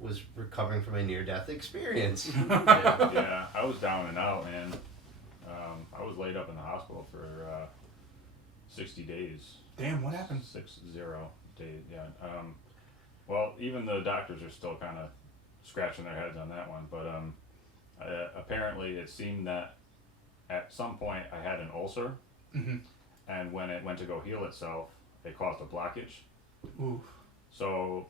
was recovering from a near-death experience. Yeah, I was down and out, man. I was laid up in the hospital for 60 days. Damn, what happened? 60 days, yeah. Well, even the doctors are still kind of scratching their heads on that one, but apparently it seemed that at some point I had an ulcer, and when it went to go heal itself, it caused a blockage. Oof. So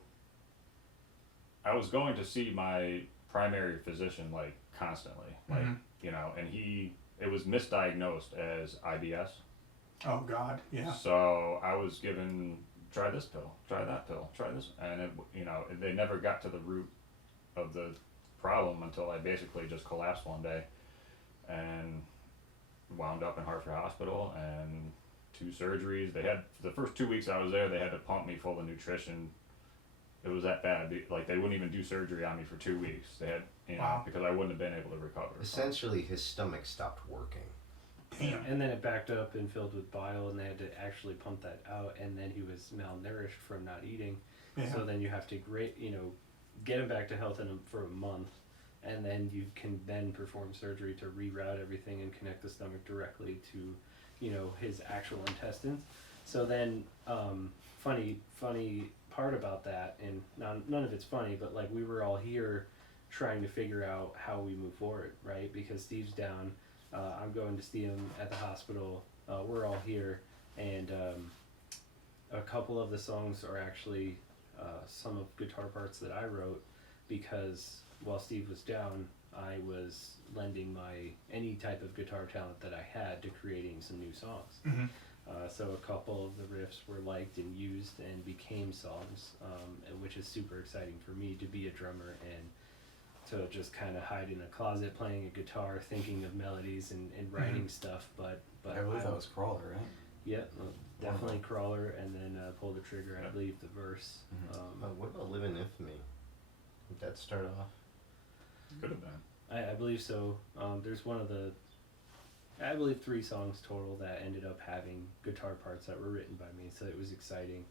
I was going to see my primary physician like constantly, like and it was misdiagnosed as IBS. Oh God, yeah. So I was given, try this pill, try that pill, try this, and they never got to the root of the problem until I basically just collapsed one day, and wound up in Hartford Hospital and 2 surgeries. They had, for the first 2 weeks I was there, they had to pump me full of nutrition. It was that bad. Like, they wouldn't even do surgery on me for 2 weeks. They had, Wow. because I wouldn't have been able to recover. Essentially, his stomach stopped working. Damn. And then it backed up and filled with bile, and they had to actually pump that out. And then he was malnourished from not eating. Yeah. So then you have to get him back to health for a month, and then you can then perform surgery to reroute everything and connect the stomach directly to, his actual intestines. So then, funny part about that, and none of it's funny, but like we were all here trying to figure out how we move forward, right? Because Steve's down, I'm going to see him at the hospital. We're all here, and a couple of the songs are actually some of guitar parts that I wrote, because while Steve was down, I was lending any type of guitar talent that I had to creating some new songs. So a couple of the riffs were liked and used and became songs, which is super exciting for me to be a drummer and to just kind of hide in a closet playing a guitar, thinking of melodies and writing stuff. But I believe that was Crawler, right? Yeah, definitely Crawler, and then Pull the Trigger, I believe, the verse. What about Live in Infamy? Did that start off? Could have been. I believe so. There's I believe 3 songs total that ended up having guitar parts that were written by me, so it was exciting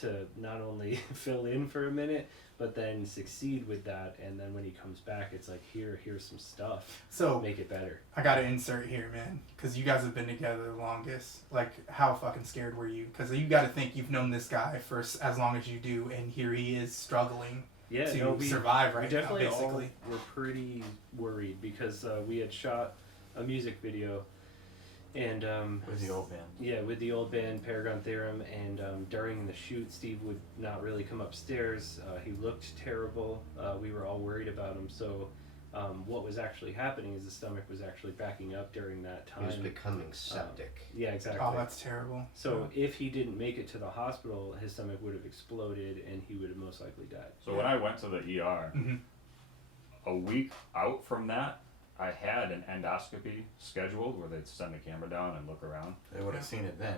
to not only fill in for a minute, but then succeed with that, and then when he comes back, it's like, here's some stuff. So make it better. I gotta insert here, man, because you guys have been together the longest. Like, how fucking scared were you? Because you gotta think you've known this guy for as long as you do, and here he is struggling to survive right now, basically. All were pretty worried, because we had shot a music video, and with the old band. Yeah, with the old band, Paragon Theorem, and during the shoot, Steve would not really come upstairs. He looked terrible. We were all worried about him. So what was actually happening is the stomach was actually backing up during that time. He was becoming septic. Yeah, exactly. Oh, that's terrible. So if he didn't make it to the hospital, his stomach would have exploded, and he would have most likely died. So when I went to the ER, a week out from that, I had an endoscopy scheduled where they'd send the camera down and look around. They would have seen it then,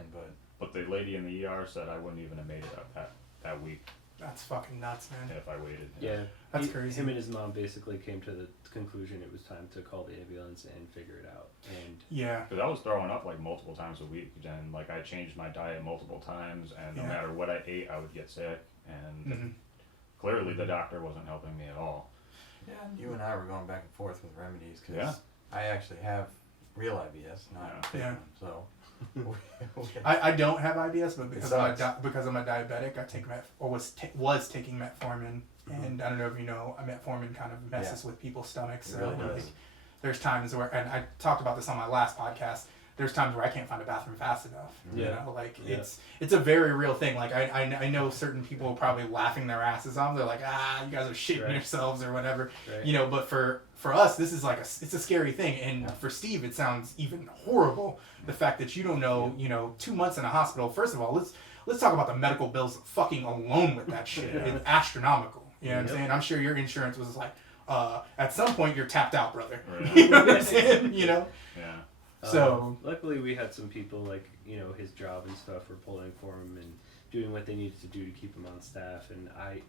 But the lady in the ER said I wouldn't even have made it up that week That's fucking nuts, man. if I waited. Yeah, that's crazy. Him and his mom basically came to the conclusion it was time to call the ambulance and figure it out. And yeah, because I was throwing up like multiple times a week, and like I changed my diet multiple times, and no matter what I ate, I would get sick, and clearly the doctor wasn't helping me at all. Yeah, you and I were going back and forth with remedies, because I actually have real IBS, not fake one, so. I don't have IBS, but because I'm a diabetic, I take was taking metformin, and I don't know if you know, metformin kind of messes with people's stomachs. It really does. There's times where, and I talked about this on my last podcast, there's times where I can't find a bathroom fast enough. You know, like it's a very real thing. Like I know certain people are probably laughing their asses off. They're like, you guys are shitting yourselves or whatever. Right. You know, but for us, this is like it's a scary thing. And for Steve, it sounds even horrible. The fact that you don't know, 2 months in a hospital. First of all, let's talk about the medical bills fucking alone with that shit. It's astronomical. You know what I'm saying? I'm sure your insurance was like, at some point you're tapped out, brother. Right. You know what I'm saying? You know? Yeah. So luckily we had some people like his job and stuff were pulling for him and doing what they needed to do to keep him on staff, and I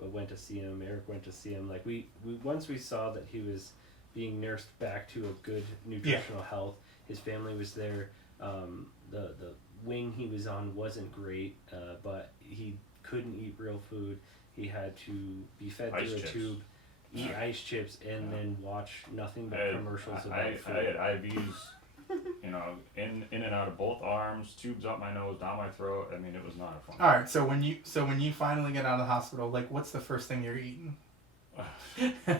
went to see him. Eric went to see him. Like we once we saw that he was being nursed back to a good nutritional health. His family was there. The wing he was on wasn't great, but he couldn't eat real food. He had to be fed Ice through a chips. tube, eat ice chips, and then watch nothing but commercials about I food. had IVs, you know, in and out of both arms, tubes up my nose, down my throat. I mean, it was not a fun. All right, so when you finally get out of the hospital, like, what's the first thing you're eating?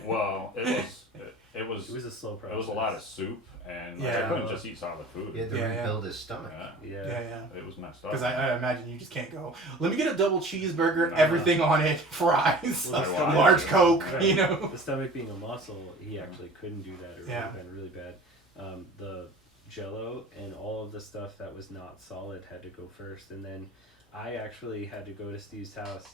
Well, it was a slow process. It was a lot of soup, and Yeah. I couldn't just eat solid food. He had to Yeah, yeah. rebuild his stomach. Yeah, Yeah. it was messed up. Because I imagine you just can't go. Let me get a double cheeseburger, No. everything on it, fries, Well, that's a why. large Coke. Right. You know. The stomach being a muscle, he actually couldn't do that. It would have been really bad. The Jello and all of the stuff that was not solid had to go first, and then I actually had to go to Steve's house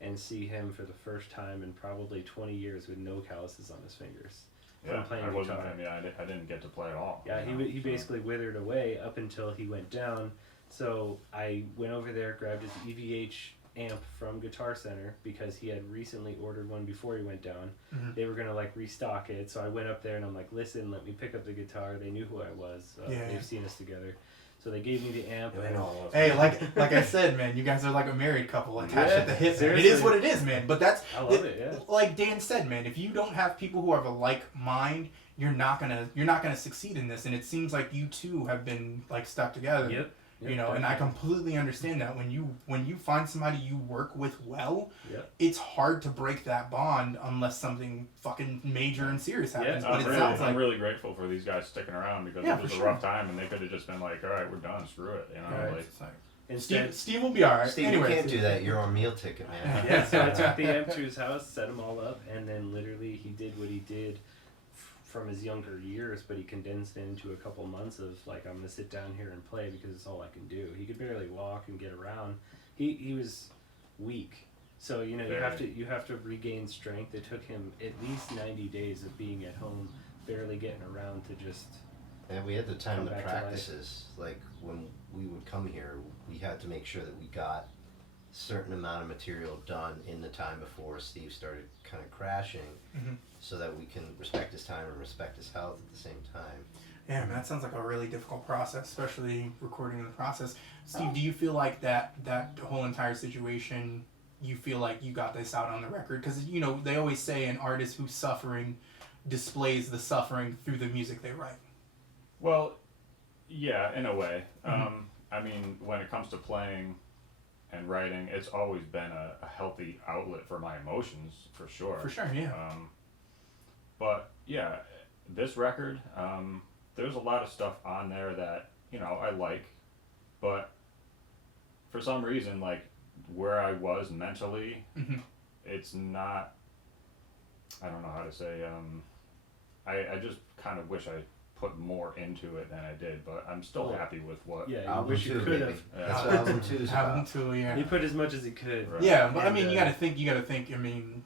and see him for the first time in probably 20 years with no calluses on his fingers. Yeah, playing I wasn't. guitar. I didn't get to play at all. Yeah, you know, he so. basically withered away up until he went down. So I went over there, grabbed his EVH amp from Guitar Center because he had recently ordered one before he went down. Mhm. They were gonna like restock it, so I went up there and I'm like, listen, let me pick up the guitar. They knew who I was. Yeah. They've seen us together, so they gave me the amp. Yeah, they know all of us. Hey, like I said, man, you guys are like a married couple attached Yeah, at the hip. Man. It seriously. is what it is, man. But that's I love it. Yeah. like Dan said, man. If you don't have people who have a like mind, you're not gonna succeed in this. And it seems like you two have been like stuck together. Yep. You know, and I completely understand that when you find somebody you work with well, Yep. it's hard to break that bond unless something fucking major and serious happens. Yeah, but it I'm sounds like really grateful for these guys sticking around because Yeah, it was for a sure. rough time, and they could have just been like, "All right, we're done. Screw it," you know. Right. Like, It's like, Instead, Steve will be all right. Steve, Anyways, you can't do that. You're on meal ticket, man. yeah, so I took the amp to his house, set them all up, and then literally he did what he did from his younger years, but he condensed it into a couple months of like, I'm gonna sit down here and play because it's all I can do. He could barely walk and get around. He was weak, so you know you have to regain strength. It took him at least 90 days of being at home, barely getting around to just. And we had to time Come the back to life. practices. Like when we would come here, we had to make sure that we got a certain amount of material done in the time before Steve started kind of crashing, Mhm. so that we can respect his time and respect his health at the same time. Yeah, man, that sounds like a really difficult process, especially recording in the process. Steve, do you feel like that whole entire situation, you feel like you got this out on the record? Because, you know, they always say an artist who's suffering displays the suffering through the music they write. well, yeah, in a way. Mhm. I mean, when it comes to playing and writing, it's always been a healthy outlet for my emotions, for sure. For sure, yeah. But yeah, this record, there's a lot of stuff on there that, you know, I like, but for some reason, like where I was mentally, Mhm. it's not, I don't know how to say, I just kind of wish I put more into it than I did, but I'm still Oh. happy with what. Yeah, you Album wish you 2, could baby. have. That's what album 2 is Album about. 2, yeah. He put as much as he could. Right. Yeah, but I And, mean, you gotta think, I mean,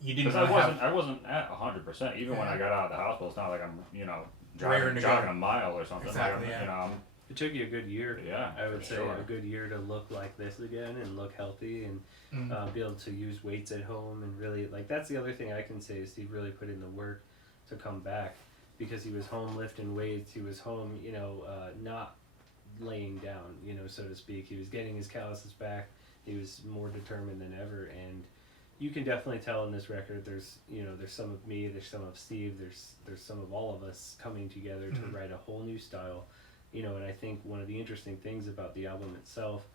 you didn't Because have... I wasn't at 100%. Even when Yeah. I got out of the hospital, it's not like I'm, you know, Raring to jogging go. a mile or something. Exactly, like yeah. You know, It took you a good year. yeah, I would for say sure. a good year to look like this again and look healthy and Mm. be able to use weights at home and really like that's the other thing I can say is Steve really put in the work to come back because he was home lifting weights. He was home, you know, not laying down, you know, so to speak. He was getting his calluses back. He was more determined than ever, and you can definitely tell in this record. There's some of me, there's some of Steve, there's some of all of us coming together to write a whole new style. You know, and I think one of the interesting things about the album itself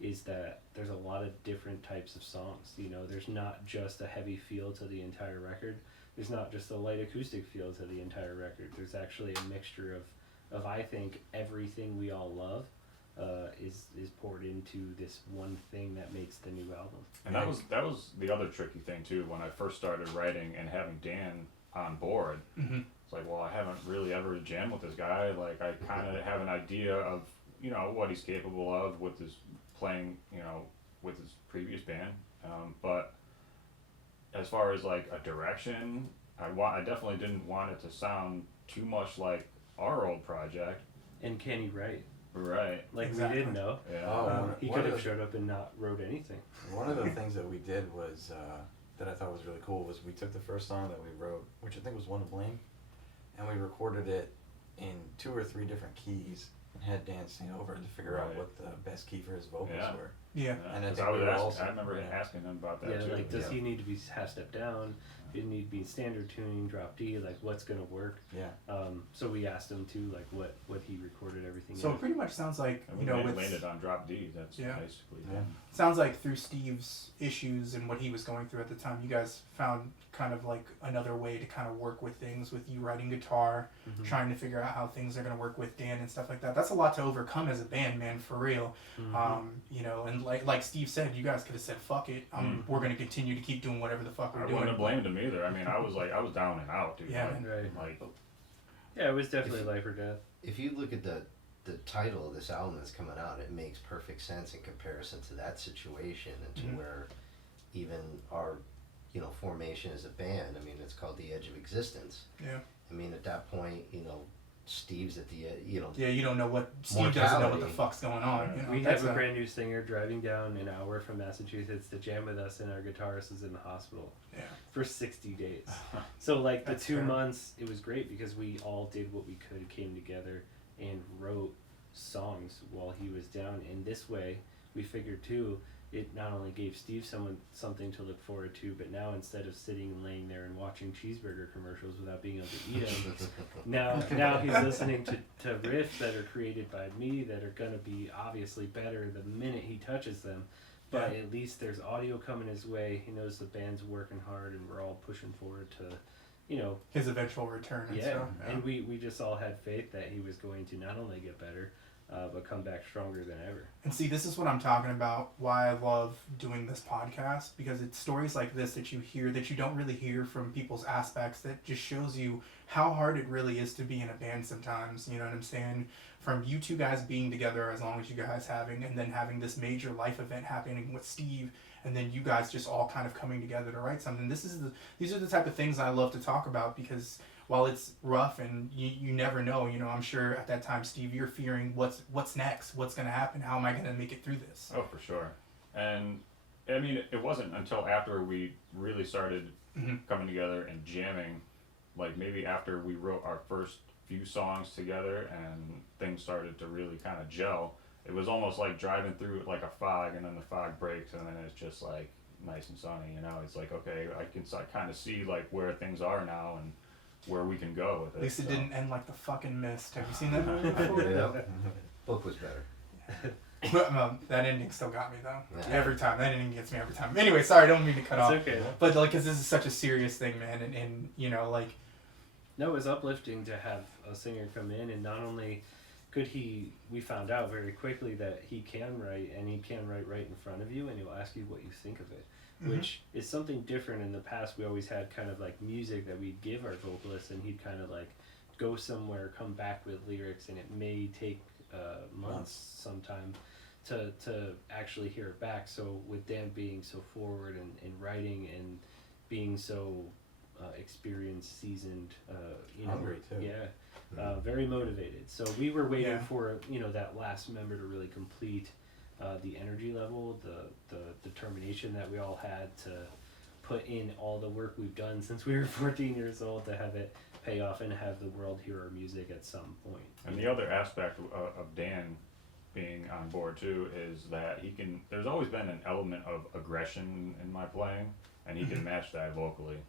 is that there's a lot of different types of songs. You know, there's not just a heavy feel to the entire record. There's not just a light acoustic feel to the entire record. There's actually a mixture of I think everything we all love is poured into this one thing that makes the new album. And that was the other tricky thing too. When I first started writing and having Dan on board, Mhm. it's like, well, I haven't really ever jammed with this guy. Like, I kind of have an idea of, you know, what he's capable of with his playing, you know, with his previous band. But as far as like a direction, I definitely didn't want it to sound too much like our old project. And can he write? Right. Like Exactly. we didn't know. Yeah. Oh, He one could of have the- showed up and not wrote anything. One of the things that we did was that I thought was really cool was we took the first song that we wrote, which I think was One to Blame, and we recorded it in 2 or 3 different keys and had Dan sing over it to figure out Right. what the best key for his vocals Yeah. were. Yeah. And I 'cause think I was we were asking, also- I remember yeah. asking him about that Yeah, too. like does Yeah. he need to be half step down? Does he need to be standard tuning, drop D? Like what's gonna work? Yeah. So we asked him to like what he recorded everything. So in. it pretty much sounds like, And you we know, with landed on drop D. That's Yeah. basically Yeah. sounds like through Steve's issues and what he was going through at the time, you guys found kind of like another way to kind of work with things, with you writing guitar, Mhm. trying to figure out how things are going to work with Dan and stuff like that. That's a lot to overcome as a band, man, for real. Mhm. You know, and like Steve said, you guys could have said, fuck it, we're going to continue to keep doing whatever the fuck I we're wouldn't doing. have blamed him either. I mean, I was down and out, dude. Yeah, like, man. like Yeah, it was definitely life or death. If you look at the title of this album that's coming out, it makes perfect sense in comparison to that situation and to Mhm. where even our, you know, formation as a band. I mean, it's called The Edge of Existence. Yeah. I mean, at that point, you know, Steve's at the, you know, Yeah, you don't know what, Steve doesn't know what the Mortality. fuck's going on. You know, We that's have a brand new singer driving down an hour from Massachusetts to jam with us, and our guitarist is in the hospital Yeah. for 60 days. So like the That's 2 fair. months, it was great because we all did what we could, came together, and wrote songs while he was down. And this way, we figured too, it not only gave Steve something to look forward to, but now instead of sitting and laying there and watching cheeseburger commercials without being able to eat them, now he's listening to riffs that are created by me that are gonna be obviously better the minute he touches them. But Yeah. at least there's audio coming his way. He knows the band's working hard, and we're all pushing forward to, you know, his eventual return and yeah. stuff. Yeah. And we just all had faith that he was going to not only get better, but come back stronger than ever. And see, this is what I'm talking about, why I love doing this podcast, because it's stories like this that you hear that you don't really hear from people's aspects, that just shows you how hard it really is to be in a band sometimes, you know what I'm saying? From you two guys being together as long as you guys having, and then having this major life event happening with Steve, and then you guys just all kind of coming together to write something. These are the type of things I love to talk about, because while it's rough and you never know, you know, I'm sure at that time, Steve, you're fearing what's next, what's going to happen, how am I going to make it through this? oh, for sure. And I mean, it wasn't until after we really started Mhm. coming together and jamming, like maybe after we wrote our first few songs together and things started to really kind of gel. It was almost like driving through like a fog, and then the fog breaks, and then it's just like nice and sunny. You know, it's like, okay, I can kind of see like where things are now and where we can go with it. At least it so. didn't end like the fucking Mist. Have you seen that movie before? Yeah. Book was better. That ending still got me though. Yeah. Every time. That ending gets me every time. Anyway, sorry, I don't mean to cut off. It's okay. But like, cause this is such a serious thing, man, and you know, like, No, it was uplifting to have a singer come in, and not only could we found out very quickly that he can write, and he can write right in front of you, and he'll ask you what you think of it, which is something different. In the past, we always had kind of like music that we'd give our vocalist, and he'd kind of like go somewhere, come back with lyrics, and it may take months sometime to actually hear it back. So with Dan being so forward and writing and being so experienced, seasoned, you know, Hungry, too. yeah, very motivated. So we were waiting Yeah. for, you know, that last member to really complete the energy level, the determination that we all had to put in all the work we've done since we were 14 years old to have it pay off and have the world hear our music at some point. And the other aspect of Dan being on board too is that there's always been an element of aggression in my playing, and he can match that vocally.